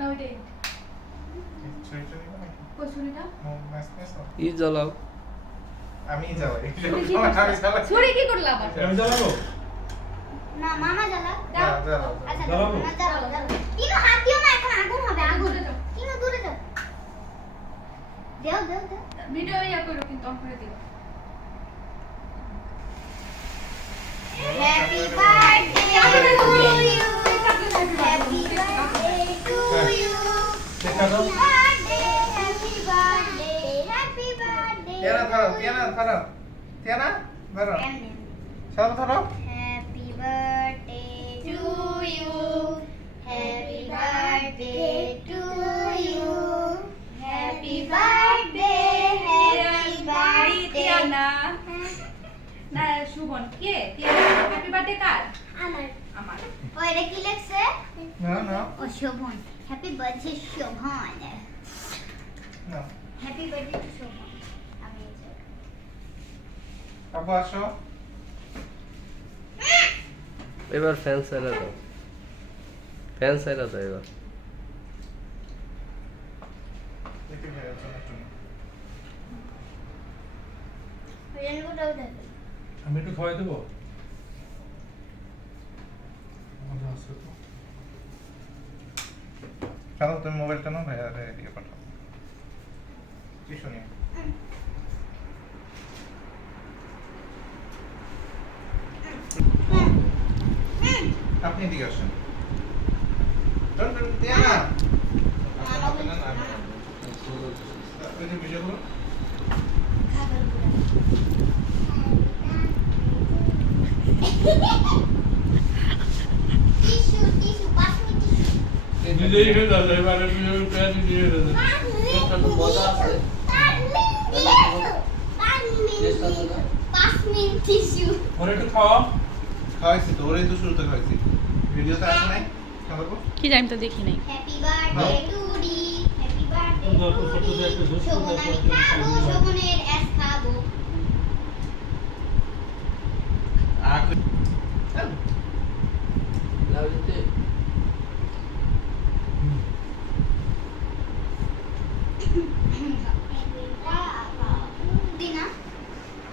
না ওইটাই ছুরিটা নিব না কই ছুরিটা মাছ নেছ ই জ্বালাও আমি জ্বালাই ছুরি কি আমি করছো? জ্বালাই ছুরি কি করলা আবার আমি জ্বালাবো না মামা জ্বালা দাও জ্বালাও আচ্ছা জ্বালাবো? না জ্বালা কিনো হাত দিও না এখন আগুন হবে আগুন দূরে যাও। কিনো দূরে যাও দেও দেও দেও ভিডিও ইয়া করো কিন্তু অন করে দিও happy birthday to you happy birthday to you দেখা দাও happy birthday happy birthday Tiyana ধরো সব ধরো happy birthday to you happy birthday to you happy birthday happy birthday না না শুভন কে তিয়ানা হ্যাপি বার্থডে কার আমার আমার ও এটা কি লেখছে না ও শোভন হ্যাপি বার্থডে শোভন না হ্যাপি বার্থডে টু শোভন আমি এই যে আব্বু আসো এবার ফ্যান সাইরা দাও ফ্যান সাইরা দাও এবার দেখি ভাই চলো একটু রেনবোটাও দেখো আমি একটু খাওয়াই দেবো মজা আছে তো চলো তুমি মোবাইলটা নাও ভাই আরে দিয়ে পাঠাও কি শুনি আপনি এদিকে আসেন তিয়ানা ওই যে ভিডিও করো টিস্যু টিস্যু বাসমি টিস্যু নিজেই হয়ে যাবে এবারে তুমি প্যান দিয়ে দেবে মজা আছে ওরে একটু খাওয়া খাওয়াইছি তো ওরাই তো শুরুতে খাওয়াইছি ভিডিওতে আসে নাই খাওয়াবো কি জানি তো দেখি নাই happy birthday two D happy birthday সুন্দর টু করে ডি ছোট্ট একটা দুষ্টু শোভন আমি একটা খাবো শোভনের অ্যাস খাবো লাউতে দিনা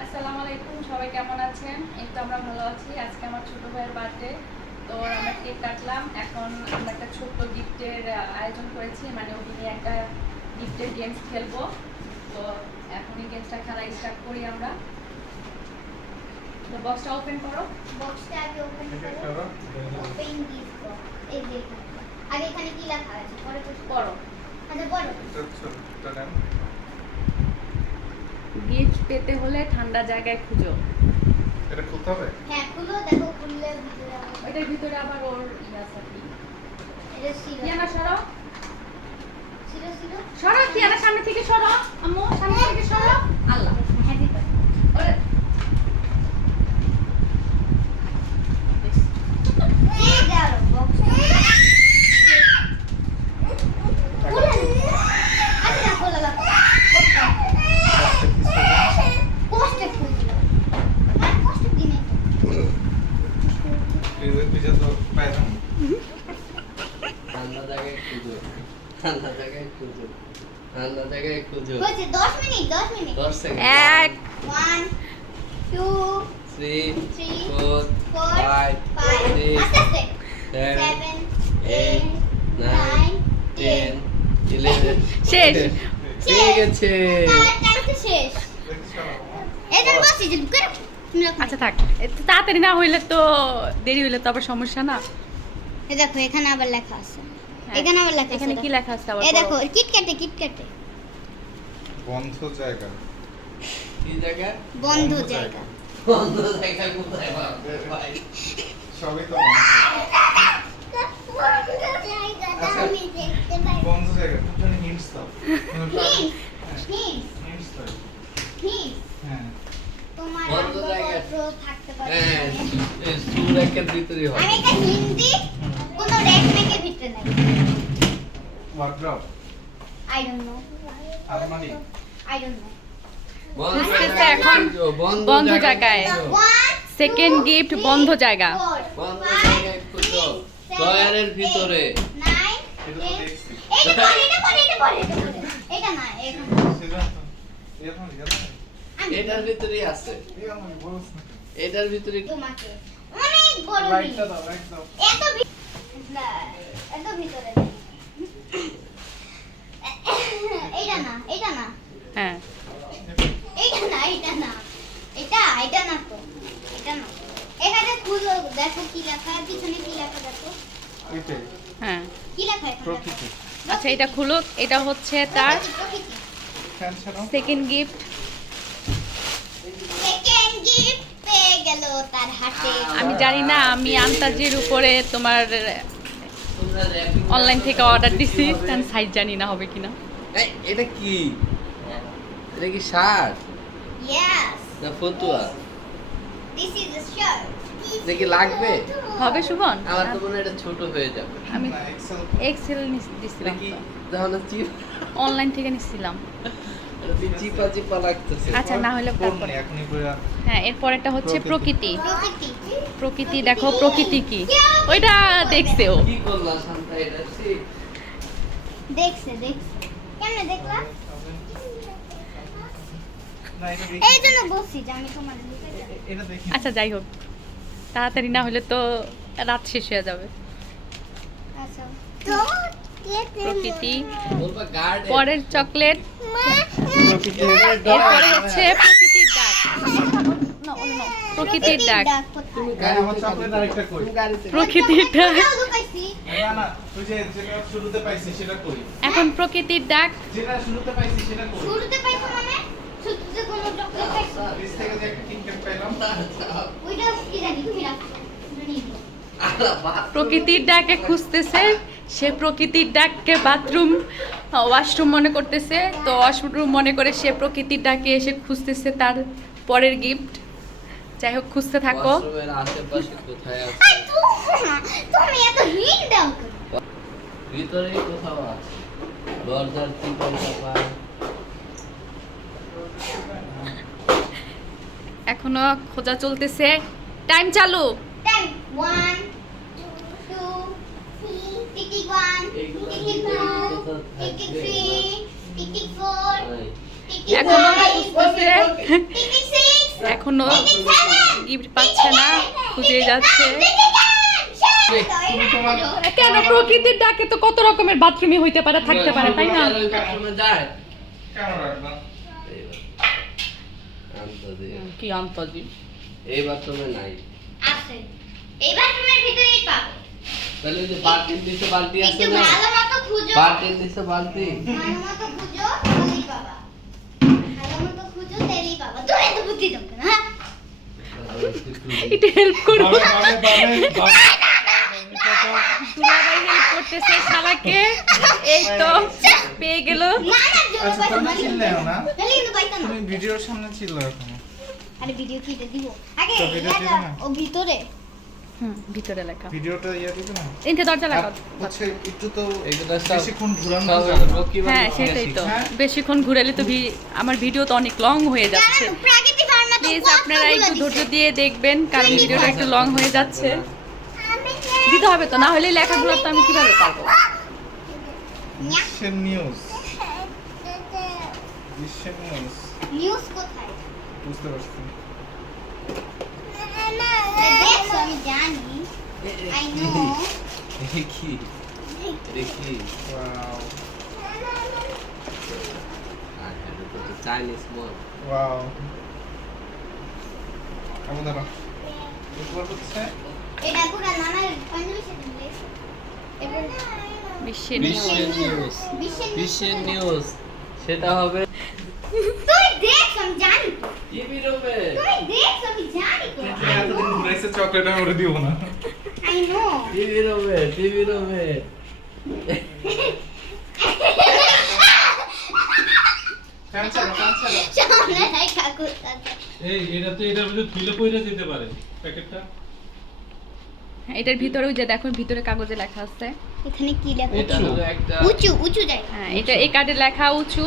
আসসালামু আলাইকুম সবাই কেমন আছেন এই তো আমরা ভালো আছি আজকে আমার ছোট ভাইয়ের বার্থডে তো আমরা কেক কাটলাম এখন আমরা একটা ছোট্ট গিফটের আয়োজন করেছি মানে ওকে নিয়ে একটা গিফটের গেমস খেলবো তো এখন এই গেমসটা খেলা স্টার্ট করি আমরা তো বক্সটা ওপেন করো বক্সটা আগে ওপেন এটা করো করো ওপেন দিস বক্স এই যে এখানে। আগে এখানে কি লেখা আছে পরে তো করো আচ্ছা বলো এটা ছোটটা নেন গিফট পেতে হলে ঠান্ডা জায়গায় খুঁজো এটা খুলতে হবে হ্যাঁ খুলো দেখো খুললে ভিতরে আবার ওইটার ভিতরে আবার ওর ইয়ে আছে কি এটা ছিল টিয়ানা সরো ছিল ছিল সরো টিয়ানা সামনে থেকে সরো আম্মু সামনে থেকে সরো আল্লাহ হ্যাপি বার্থডে ওরে এই দাও বক্স খুলে আচ্ছা খোলা লাগো কষ্ট খুলে দিল আর কষ্ট দিনে পিজা তো পাই না ঠান্ডা জায়গায় খুঁজো ঠান্ডা জায়গায় খুঁজো ঠান্ডা জায়গায় খুঁজো হয়েছে 10 মিনিট 10 মিনিট 10 সেকেন্ড 1 2 3 3 4 4 5 5 6 আস্তে আস্তে 7 7 8 8 9 9 10 11 শেষ। ঠিক আছে টাইম তো শেষ দেখছো এদের বসি যে করে তুমি রাখো আচ্ছা থাক একটু তাড়াতাড়ি না হইলে তো দেরি হইলে তো আবার সমস্যা না এই দেখো এখানে আবার লেখা আছে হ্যাঁ। এখানে আবার লেখা আছে এখানে কি লেখা আছে আবার এই দেখো পড়ো। কিটক্যাটে বন্ধ জায়গা কি জায়গা বন্ধ জায়গা বন্ধ জায়গা কোথায় বাবা ভাই সবই তো জায়গাটা আমি দেখতে পাই বন্ধ জায়গা তুমি হিন্টস দাও হিন্স হিন্টস দাও হিন্স হ্যাঁ তোমার বন্ধ জায়গা। অঙ্গপত্র থাকতে পারে হ্যাঁ সুর একের ভিতরে হয় আমি এটা হিন্দি কোন রেক মেকের ভিতরে নাই ওয়ার্ড্রপ আই ডোন্ট নো আলমারি আই ডোন্ট নো বন্ধ বুঝতেছে জায়গায় এখন খুঁজো, বন্ধ জায়গায়। খুঁজো। সেকেন্ড গিফট বন্ধ জায়গা বন্ধ জায়গায় খুঁজো ড্রয়ারের ভিতরে 9 এটা তো দেখছি এটা না এখন এটার ভিতরেই আছে, এটার ভিতরে তোমাকে অনেক বড় লাইটটা দাও, লাইট দাও। এত ভিতরে এটা না হ্যাঁ এটা না তো এটা না এখানে খুলো দেখো কি লেখা পিছনে কি লেখা দেখো এটাই হ্যাঁ কি লেখা এখানে প্রকৃতি। আচ্ছা এটা খুলুক। এটা হচ্ছে তার প্রকৃতি ফ্যান ছাড়াও। Second gift. সেকেন্ড গিফট পেয়ে গেল তার হাতে আমি জানি না, আমি আন্তাজের উপরে তোমার অনলাইন থেকে অর্ডার দিছি, কারণ সাইজ জানি না হবে কিনা। এই, এটা কি? এটা কি শার্ট ইয়েস না ফতুয়া? দিস ইজ দ্য শার্ট এটা কি লাগবে? হবে শুভন? আমার তো মনে হয় এটা ছোট হয়ে যাবে। আমি না, এক্সেল। এক্সেল এটা দিছিলাম, কি তাহলে চিপ? অনলাইন থেকে নিছিলাম। এটা কি চিপা চিপা লাগতেছে? আচ্ছা না হলে কোন তারপরে। নেই, এখনই বইয়া। হ্যাঁ এরপরেরটা হচ্ছে প্রকৃতি। প্রকৃতি প্রকৃতি দেখো, প্রকৃতি কি ওইটা দেখছে ও। কি করলা শান্তা? এটা ঠিক দেখছে কেমনে দেখলা না, এটা দেখি। এই জন্য বলছি যে আমি তোমার দিকে যাব। এটা দেখি। আচ্ছা যাই হোক, তাড়াতাড়ি না হলে তো রাত শেষ হয়ে যাবে। আচ্ছা তো প্রকৃতি, বলবা গার্ড পরের চকলেট, প্রকৃতি। এরপরে হচ্ছে প্রকৃতির ডাক। No, no, প্রকৃতির ডাক। তুমি হ্যাঁ, আমার চকলেট আরেকটা কই? তুমি গাড়িতে প্রকৃতির ডাক। লুকাইছি না, না, ওই যে যেটা শুরুতে পাইছি সেটা কই? এখন প্রকৃতির ডাক। যেটা শুরুতে পাইছি সেটা কই? শুরুতে পাইছো মানে শুরুতে কোনো চকলেট পাইছো ফ্রিজ থেকে যে একটা কিটক্যাট পাইলাম। ওইটা কি জানি তুমি রাখো আলা বাহ প্রকৃতির ডাকে খুঁজতেছে, সে প্রকৃতির ডাককে বাথরুম ওয়াশরুম মনে করতেছে, তো ওয়াশরুম মনে করে সে প্রকৃতির ডাকে এসে খুঁজতেছে তার পরের গিফট। যাই হোক খুঁজতে থাকো। ওয়াশরুমের আশেপাশে কোথায় আছে? তুমি এত হিন্ট দাও কেন? ভিতরেই কোথাও আছে। দরজার চিপা চাপা। এখনো খোঁজা চলতেছে, টাইম চালু। টাইম 1 2 3 টিকি 1 টিকি 2 টিকি 3 টিকি 4 এই, টিকি এখনো 5 খুঁজতেছে, টিকি 6 এখনো গিফট পাচ্ছে না, খুঁজে যাচ্ছে। কেন প্রকৃতির ডাকে তো কত রকমের বাথরুমে হইতে পারে, থাকতে পারে, তাই না? ওই বাথরুমে যায়। কেন রাখবা? এইবার। আন্তাজি। কি আন্তাজি। এই বাথরুমে নাই। আছে এবার তোমার ভিতরেই পাবে তাহলে ওই যে বালতির নিচে বালতি আছে একটু না? ভালো মতো খুঁজো বালতির নিচে বালতি। ভালো মতো খুঁজো তাহলেই পাবা ভালো মতো খুঁজো তাহলেই পাবা তুমি এত বুদ্ধি দাও কেন হ্যাঁ একটু হেল্প করো। বাবে, দুলাভাই হেল্প করতেছে শালাকে। এই তো পেয়ে গেল। না না জোরে আচ্ছা, তোমরা চিনলেও না? তাহলে কিন্তু পাইতো না তুমি ভিডিওর সামনে ছিল এখনো। আরে ভিডিও কি দিব আগে তো ভিডিও লেখা, দিবে না? ও ভিতরে ভিতরে লেখা। ভিডিওটা ইয়ে দিবে না? তিনটে দরজা আর লাগা। হচ্ছে একটু তো এগুলো সব বেশিক্ষণ ঘুরানো সব যাবে না। রকি বাবু হ্যাঁ থেকে সেটাই তো, হ্যাঁ? বেশিক্ষণ ঘুরালে তো আমার ভিডিও তো অনেক লং হয়ে যাচ্ছে। জানো প্রাকৃতিক ফার্মা তো প্লিজ কতগুলো আপনারা একটু দিছে। ধৈর্য দিয়ে দেখবেন, কারণ ভিডিওটা একটু লং হয়ে যাচ্ছে। দিতে হবে তো, না হলে লেখাগুলো তো আমি কিভাবে পাবো? বিশ্বের নিউজ। বিশ্বের নিউজ। নিউজ কোথায় বুঝতে পারছি। দেখো আমি জানি আই নো দেখি দেখি ওয়াও, আর এটা তো চাইনিজ মোড ওয়াও। আবু দাঁড়া। এরপর হচ্ছে এটা পুরো নানার পাঞ্জাবি সেটা দিয়েছে এবার বিশ্বের বিশ্বের নিউজ বিশ্বের নিউজ সেটা হবে তুই দেখ আমি জানি তো। টিভি রুমে তুই দেখ আমি জানি তো এতদিন ঘুরাইছে চকলেট আমি ওরে দিব না। আই নো টিভি রুমে ফ্যান চালাও, ফ্যান চালাও। সামনে নাই কাকুর কাছে এই এটা তো এটার মধ্যে তুলে পয়রা যেতে পারে প্যাকেটটা। এটার ভিতরেও যে দেখুন, ভিতরে কাগজে লেখা আছে। এখানে কি লেখা এটা হলো একটা উঁচু উঁচু জায়গা হ্যাঁ, এটা এই কার্ডে লেখা উঁচু।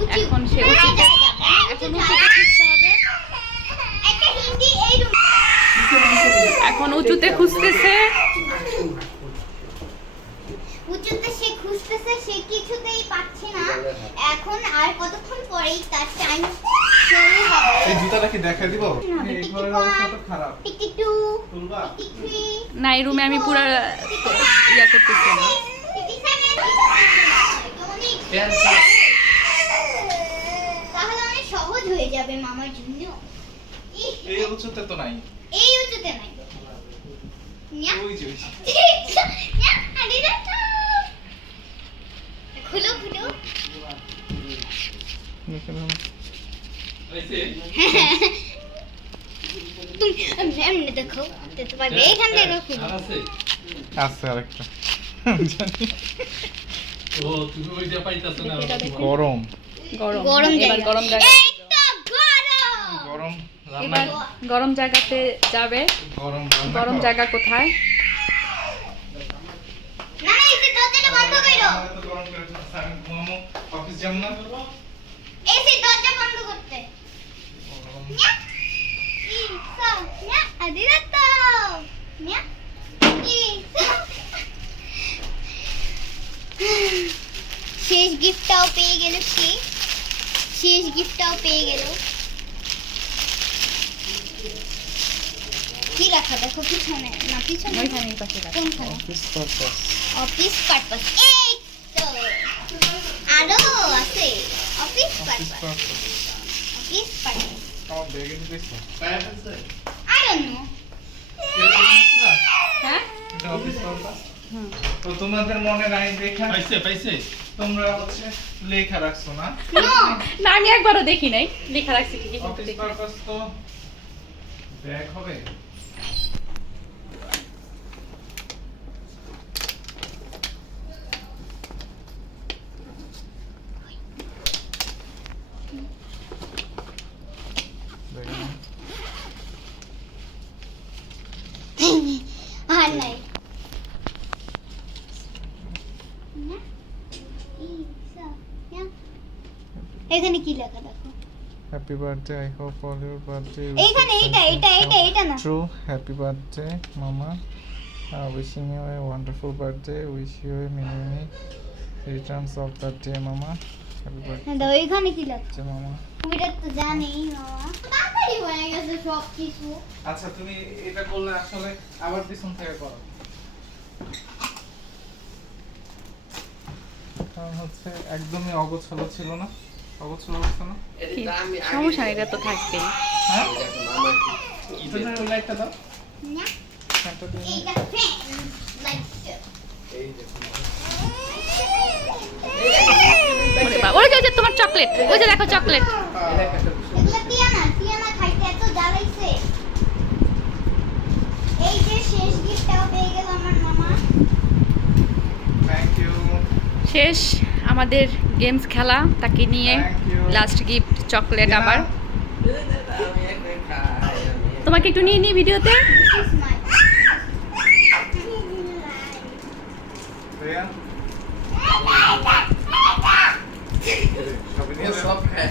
উঁচু এখন সে হ্যাঁ, উঁচুতে- জায়গা, হ্যাঁ, এখন উঁচু উঁচুতে জায়গা। খুঁজতে হবে। একটা হিন্দি এই রুম এখন উঁচুতে খুঁজতেছে। উঁচুতে সে খুঁজতেছে সে কি দেখা দিব এই ঘরের অবস্থা তো খারাপ টিকিট 2 তুলবা টিকিট 3 না এই রুমে আমি পুরো ইয়া করতেছি না। টিকিট 7 তাহলে অনেক সহজ হয়ে যাবে মামার জন্য। এই উচ্চতে তো নাই এই উচ্চতে নাই নিয়া ওই যে নিয়া আরে দাদা খুলো খুলো আইছে তুমি এমনি দেখো দেখতে পারবে এখান থেকে খুলো আর আছে আছে আরেকটা জানি ও তুমি ওইটা পাইতাছ না গরম গরম গরম এবার জায়গা। গরম জায়গা এইটা গরম গরম রান্না এবার গরম জায়গাতে যাবে। গরম রান্না গরম করো। জায়গা কোথায়? না না এই দরজাটা বন্ধ করো আমার তো গরম করে দিচ্ছে, আমি ঘুমাবো, অফিস যাব না এই দরজা বন্ধ করতে গরম। নিয়া ইসা নিয়া আরে দাদা নিয়া ইসা শেষ গিফটটাও পেয়ে গেল শেষ গিফটটাও পেয়ে গেল কি রাখা দেখো পিছনে না পিছনে ওইখানেই পাশে রাখো। কোনখানে অফিস পারপাস অফিস পারপাস এই তো আরো আছে office office purpose purpose office purpose আমার ব্যাগে দিতেছো টায়ার আছে আই ডোন্ট নো হ্যাঁ এটা অফিস পারপাস হুম। তো তোমাদের মনে নাই দেখা পাইছে পাইছে তোমরা হচ্ছে লেখা রাখছো না নো না আমি একবারও দেখি নাই, লেখা রাখছি ঠিকই কিন্তু অফিস দেখি নাই। পারপাস তো ব্যাগ হবে আর নাই না ইসা না এখানে কি লেখা দেখো happy birthday I hope all your birthday এইখানে এটা না ট্রু হ্যাপি বার্থডে মামা wishing you a wonderful birthday wish you a many many returns of the day mama happy birthday দাও এখানে কি লেখা মামা ওইটা তো জানি মামা তাড়াতাড়ি হয়ে গেছে সব কিছু আচ্ছা তুমি এটা করলে আসলে আবার পিছন থেকে করো কারণ হচ্ছে একদমই অগোছালো ছিল না অগোছালো হচ্ছে না কি? সমস্যা নেই, এটা তো থাকবেই। হ্যাঁ তুমি ওই লাইটটা দাও না ফ্যানটা দিয়ে নাও। এইটা ফ্যান লাইক ওরে বাবা, ওই যে তোমার চকলেট, ওই যে দেখো চকলেট। এগুলো টিয়ানা খাইতে এত জ্বালাইছে এই যে শেষ গিফটটাও পেয়ে গেল আমার মামা থ্যাংক ইউ শেষ আমাদের গেমস খেলা, তাকে নিয়ে Thank you. Last gift chocolate. আবার তোমাকে একটু নিয়ে নিই ভিডিওতে। দিস ইজ মাই রেয়া সবই নিয়ে সব খায়